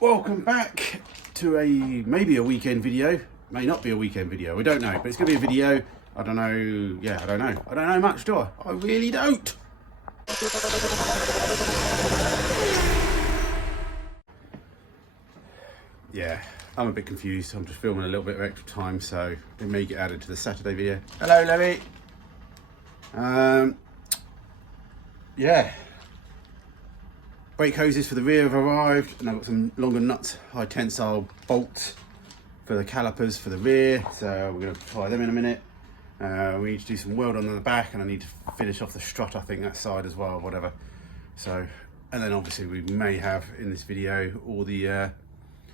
Welcome back to maybe a weekend video, may not be a weekend video, we don't know, but it's going to be a video. I don't know, I don't know much, do I? I really don't. Yeah, I'm a bit confused. I'm just filming a little bit of extra time, so it may get added to the Saturday video. Hello, Levy. Yeah. Brake hoses for the rear have arrived, and I've got some longer nuts, high tensile bolts for the calipers for the rear, so we're going to try them in a minute. We need to do some weld on the back, and I need to finish off the strut, I think, that side as well, whatever. So, and then obviously we may have in this video all the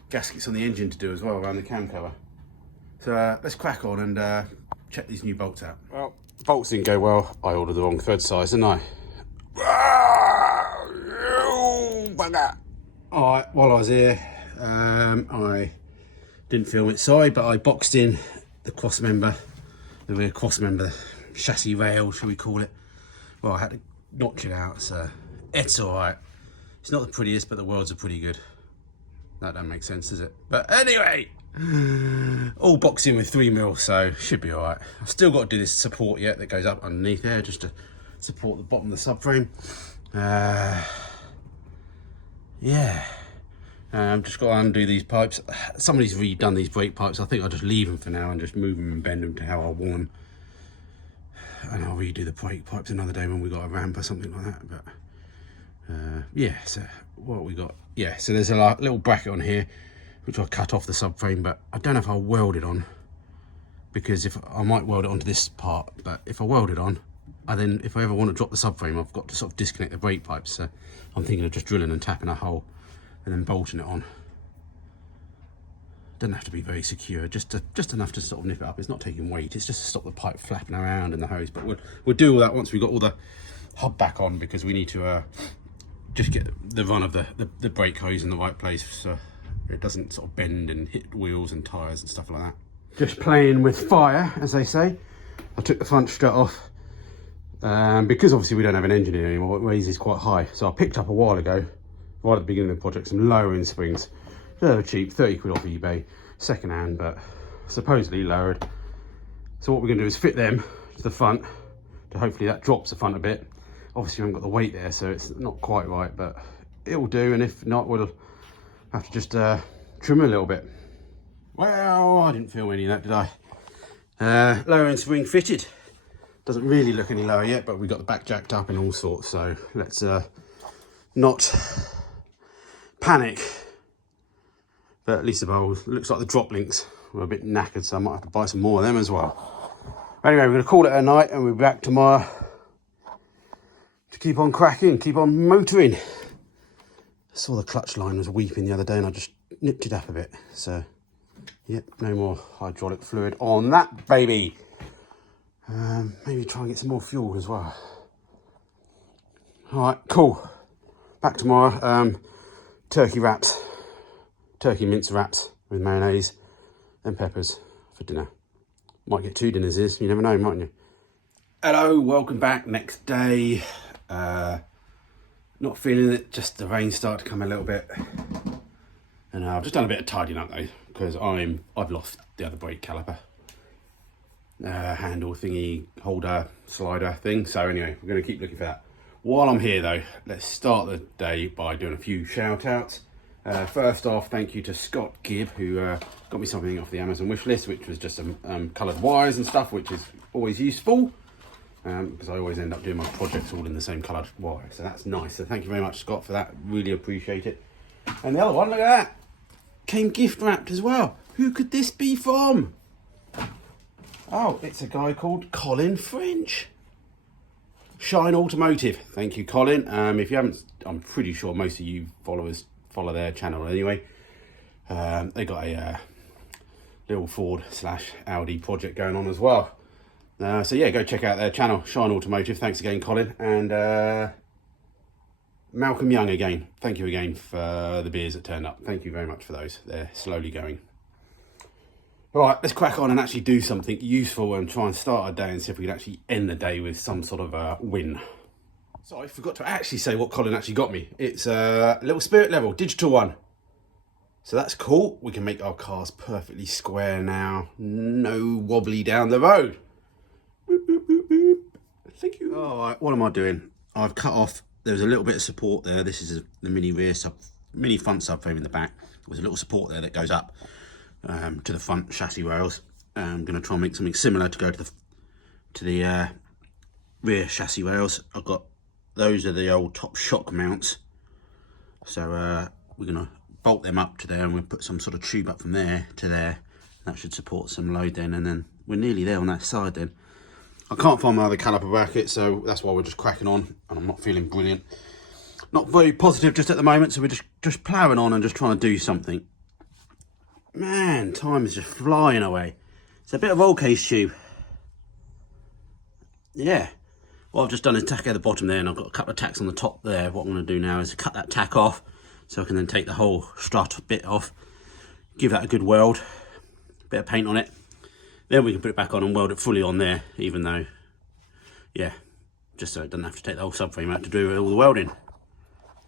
gaskets on the engine to do as well around the cam cover. So let's crack on and check these new bolts out. Well, bolts didn't go well. I ordered the wrong thread size, didn't I? Bugger. Alright, while I was here, I didn't film it side, but I boxed in the cross member, the rear cross member, chassis rail, shall we call it. Well, I had to notch it out, so it's alright. It's not the prettiest, but the welds are pretty good. That don't make sense, does it? But anyway, all boxed in with 3mm, so should be alright. I've still got to do this support yet that goes up underneath there, just to support the bottom of the subframe. Yeah, just got to undo these pipes. Somebody's redone these brake pipes. I think I'll just leave them for now and just move them and bend them to how I want them. And I'll redo the brake pipes another day when we got a ramp or something like that. But yeah, so what we got? Yeah, so there's a little bracket on here which I cut off the subframe, but I don't know if I'll weld it on, because if I might weld it onto this part, but if I weld it on, if I ever want to drop the subframe, I've got to sort of disconnect the brake pipes. So I'm thinking of just drilling and tapping a hole and then bolting it on. Doesn't have to be very secure, just enough to sort of nip it up. It's not taking weight, it's just to stop the pipe flapping around in the hose. But we'll do all that once we've got all the hub back on, because we need to just get the run of the brake hose in the right place so it doesn't sort of bend and hit wheels and tyres and stuff like that. Just playing with fire, as they say. I took the front strut off. Because obviously we don't have an engine in anymore, it raises quite high. So I picked up a while ago, right at the beginning of the project, some lowering springs. They're cheap, 30 quid off eBay, second hand, but supposedly lowered. So what we're going to do is fit them to the front, to hopefully that drops the front a bit. Obviously we haven't got the weight there, so it's not quite right, but it'll do, and if not, we'll have to just trim a little bit. Well, I didn't film any of that, did I? Lowering spring fitted. Doesn't really look any lower yet, but we got the back jacked up and all sorts, so let's not panic. But at least the bowl looks like the drop links were a bit knackered, so I might have to buy some more of them as well. Anyway, we're going to call it a night, and we'll be back tomorrow to keep on cracking, keep on motoring. I saw the clutch line was weeping the other day, and I just nipped it up a bit. So, yep, no more hydraulic fluid on that baby. Maybe try and get some more fuel as well. All right, cool. Back tomorrow. Turkey mince wrapped with mayonnaise and peppers for dinner. Might get 2 dinners, you never know, mightn't you? Hello, welcome back. Next day. Not feeling it, just the rain started to come a little bit. And I've just done a bit of tidying up though, because I've lost the other brake caliper. Handle thingy, holder, slider thing. So anyway, we're going to keep looking for that. While I'm here though, let's start the day by doing a few shout outs. First off, thank you to Scott Gibb, who got me something off the Amazon wish list, which was just some coloured wires and stuff, which is always useful, because I always end up doing my projects all in the same coloured wire. So that's nice. So thank you very much, Scott, for that. Really appreciate it. And the other one, look at that, came gift wrapped as well. Who could this be from? Oh, it's a guy called Colin French. Shine Automotive. Thank you, Colin. If you haven't, I'm pretty sure most of you followers follow their channel anyway. They got a little Ford/Audi project going on as well. So yeah, go check out their channel, Shine Automotive. Thanks again, Colin. And Malcolm Young again. Thank you again for the beers that turned up. Thank you very much for those. They're slowly going. All right, let's crack on and actually do something useful and try and start our day and see if we can actually end the day with some sort of win. So I forgot to actually say what Colin actually got me. It's a little spirit level, digital one. So that's cool. We can make our cars perfectly square now. No wobbly down the road. Boop, boop, boop, boop. Thank you. All right, what am I doing? I've cut off, there's a little bit of support there. This is the mini front subframe in the back. There's a little support there that goes up to the front chassis rails. I'm going to try and make something similar to go to the rear chassis rails. I've got, those are the old top shock mounts. So we're going to bolt them up to there, and we'll put some sort of tube up from there to there. That should support some load then, and then we're nearly there on that side then. I can't find my other caliper bracket, so that's why we're just cracking on, and I'm not feeling brilliant. Not very positive just at the moment, so we're just ploughing on and just trying to do something. Man, time is just flying away. It's a bit of roll case tube. Yeah. What I've just done is tack out the bottom there, and I've got a couple of tacks on the top there. What I'm going to do now is cut that tack off, so I can then take the whole strut bit off, give that a good weld, bit of paint on it. Then we can put it back on and weld it fully on there, even though, yeah, just so it doesn't have to take the whole subframe out to do all the welding.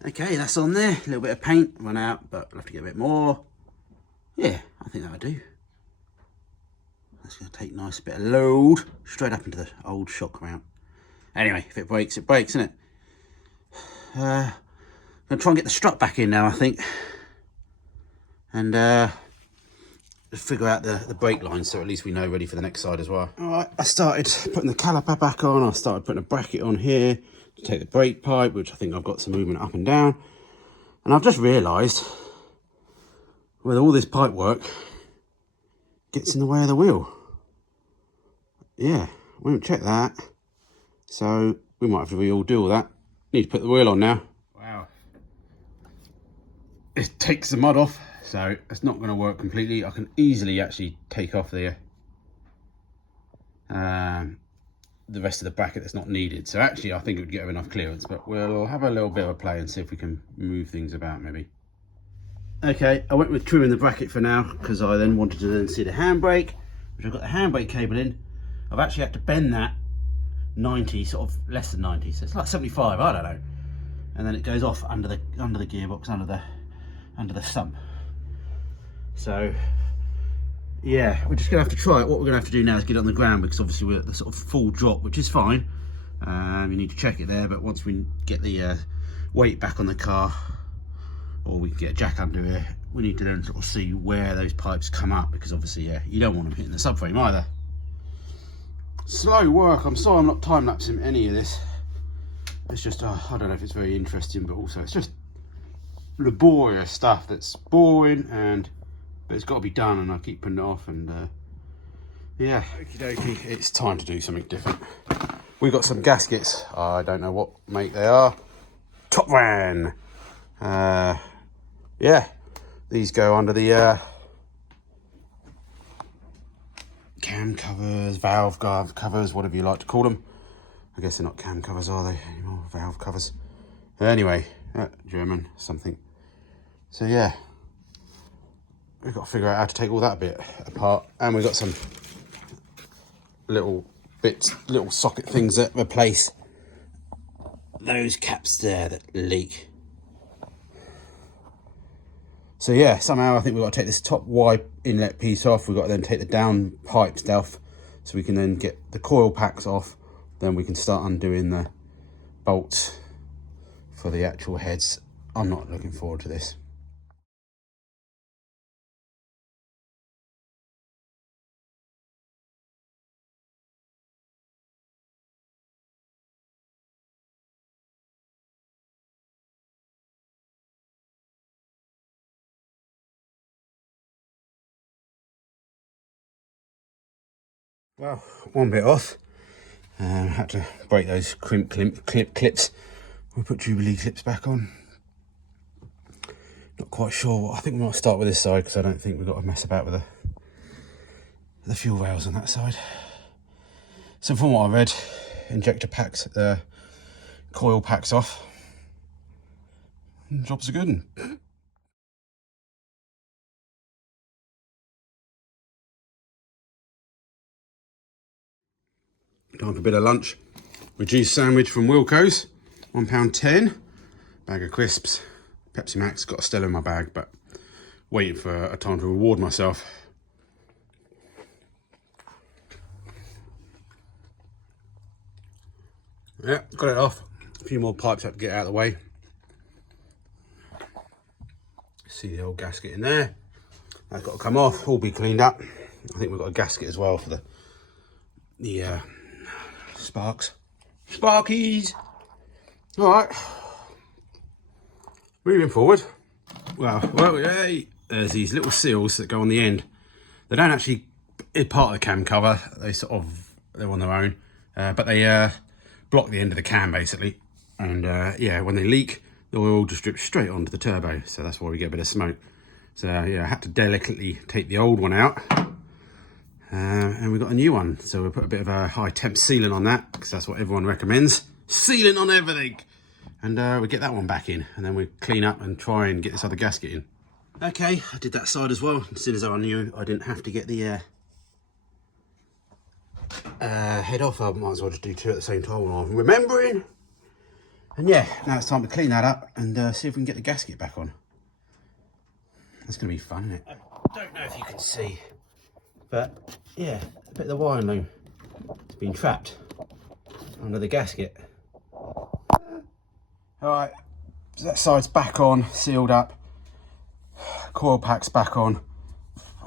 Okay, that's on there. A little bit of paint, run out, but we'll have to get a bit more. Yeah, I think that'll do. That's going to take a nice bit of load straight up into the old shock mount. Anyway, if it breaks, isn't it? I'm going to try and get the strut back in now, I think. And figure out the brake line, so at least we know ready for the next side as well. All right, I started putting the caliper back on. I started putting a bracket on here to take the brake pipe, which I think I've got some movement up and down. And I've just realised, with all this pipe work, gets in the way of the wheel. Yeah, we haven't checked that. So we might have to do all that. Need to put the wheel on now. Wow. It takes the mud off, so it's not going to work completely. I can easily actually take off the rest of the bracket that's not needed. So actually I think it would get enough clearance, but we'll have a little bit of a play and see if we can move things about maybe. Okay, I went with trimming the bracket for now, because I then wanted to then see the handbrake, which I've got the handbrake cable in. I've actually had to bend that 90, sort of less than 90, so it's like 75, I don't know. And then it goes off under the gearbox, under the sump. So yeah, we're just gonna have to try it. What we're gonna have to do now is get it on the ground, because obviously we're at the sort of full drop, which is fine. You need to check it there, but once we get the weight back on the car, or we can get a jack under here, we need to then sort of see where those pipes come up, because obviously, yeah, you don't want them hitting the subframe either. Slow work. I'm sorry I'm not time-lapsing any of this. It's just, I don't know if it's very interesting, but also it's just laborious stuff that's boring, but it's got to be done, and I keep putting it off, and yeah. Okie dokie, it's time to do something different. We've got some gaskets. I don't know what make they are. Top Ran. Yeah, these go under the cam covers, valve guard covers, whatever you like to call them. I guess they're not cam covers, are they anymore? Valve covers. Anyway, German something. So yeah, we've got to figure out how to take all that bit apart, and we've got some little bits, little socket things that replace those caps there that leak. So yeah, somehow I think we've got to take this top Y inlet piece off. We've got to then take the down pipes off, so we can then get the coil packs off. Then we can start undoing the bolts for the actual heads. I'm not looking forward to this. Well, one bit off. Had to break those clip clips. We'll put Jubilee clips back on. Not quite sure. I think we might start with this side, because I don't think we've got to mess about with the fuel rails on that side. So from what I read, injector packs, coil packs off. Job's a good one. Time for a bit of lunch. Reduced sandwich from Wilco's, £1.10. Bag of crisps. Pepsi Max, got a Stella in my bag, but waiting for a time to reward myself. Yeah, got it off. A few more pipes have to get out of the way. See the old gasket in there. That's got to come off, all be cleaned up. I think we've got a gasket as well for the sparks. Sparkies! Alright. Moving forward. Well, hey, there's these little seals that go on the end. They don't actually, it's part of the cam cover. They're on their own. But they block the end of the cam basically. And yeah, when they leak, the oil just drips straight onto the turbo. So that's why we get a bit of smoke. So yeah, I had to delicately take the old one out. And we got a new one. So we put a bit of a high temp sealant on that, because that's what everyone recommends. Sealant on everything. And we get that one back in, and then we clean up and try and get this other gasket in. Okay, I did that side as well. As soon as I knew I didn't have to get the head off, I might as well just do two at the same time while I'm remembering. And yeah, now it's time to clean that up and see if we can get the gasket back on. That's going to be fun, isn't it? I don't know if you can see, but yeah, a bit of the wiring loom has been trapped under the gasket. Alright, so that side's back on, sealed up, coil pack's back on.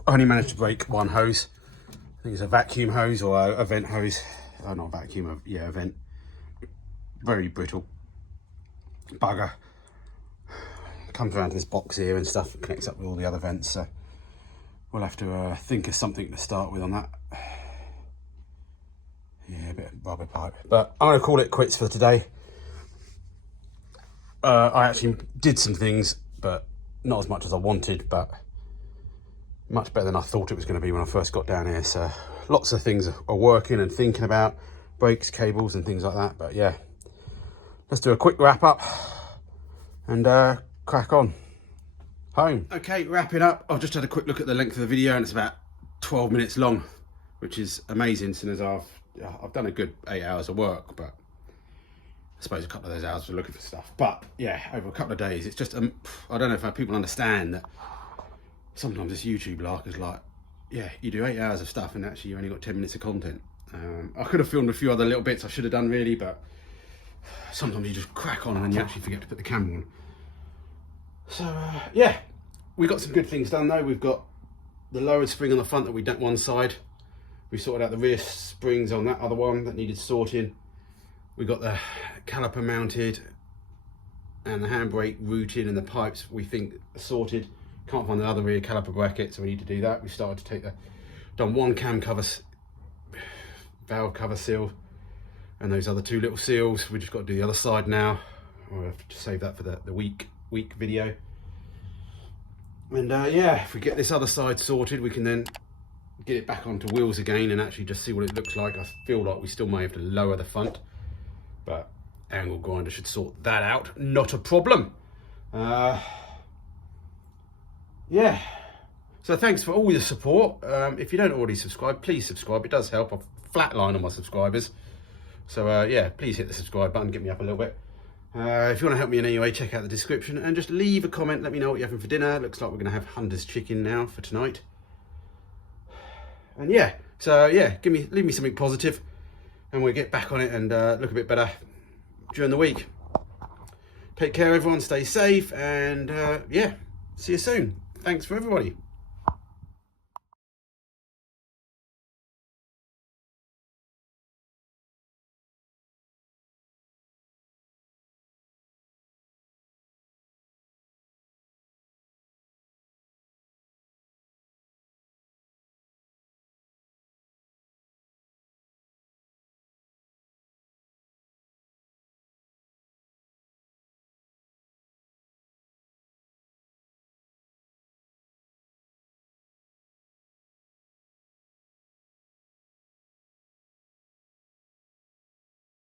I only managed to break one hose. I think it's a vacuum hose or a vent hose. Oh, not a vacuum, yeah, a vent. Very brittle. Bugger. Comes around to this box here and stuff, and connects up with all the other vents, so we'll have to think of something to start with on that. Yeah, a bit of rubber pipe. But I'm going to call it quits for today. I actually did some things, but not as much as I wanted, but much better than I thought it was going to be when I first got down here. So lots of things are working and thinking about, brakes, cables and things like that. But yeah, let's do a quick wrap up and crack on home. Okay, wrapping up. I've just had a quick look at the length of the video and it's about 12 minutes long, which is amazing since I've done a good 8 hours of work, but I suppose a couple of those hours were looking for stuff. But yeah, over a couple of days, it's just, I don't know if people understand that sometimes this YouTube lark is like, yeah, you do 8 hours of stuff and actually you only got 10 minutes of content. I could have filmed a few other little bits I should have done really, but sometimes you just crack on and then you actually forget to put the camera on. So yeah, we got some good things done though. We've got the lowered spring on the front that we done one side. We sorted out the rear springs on that other one that needed sorting. We got the caliper mounted and the handbrake routed and the pipes we think sorted. Can't find the other rear caliper bracket, so we need to do that. We started to take done one cam cover, valve cover seal, and those other two little seals. We just got to do the other side now. We'll have to save that for the week video. And yeah, if we get this other side sorted, we can then get it back onto wheels again and actually just see what it looks like. I feel like we still may have to lower the front, but angle grinder should sort that out. Not a problem. Yeah, so thanks for all your support. If you don't already subscribe, please subscribe. It does help. I've flatlined on my subscribers, so yeah, please hit the subscribe button, get me up a little bit. If you want to help me in any way, check out the description and just leave a comment. Let me know what you're having for dinner. Looks like we're going to have Hunter's chicken now for tonight. And yeah, so yeah, leave me something positive and we'll get back on it and look a bit better during the week. Take care everyone, stay safe, and yeah, see you soon. Thanks for everybody.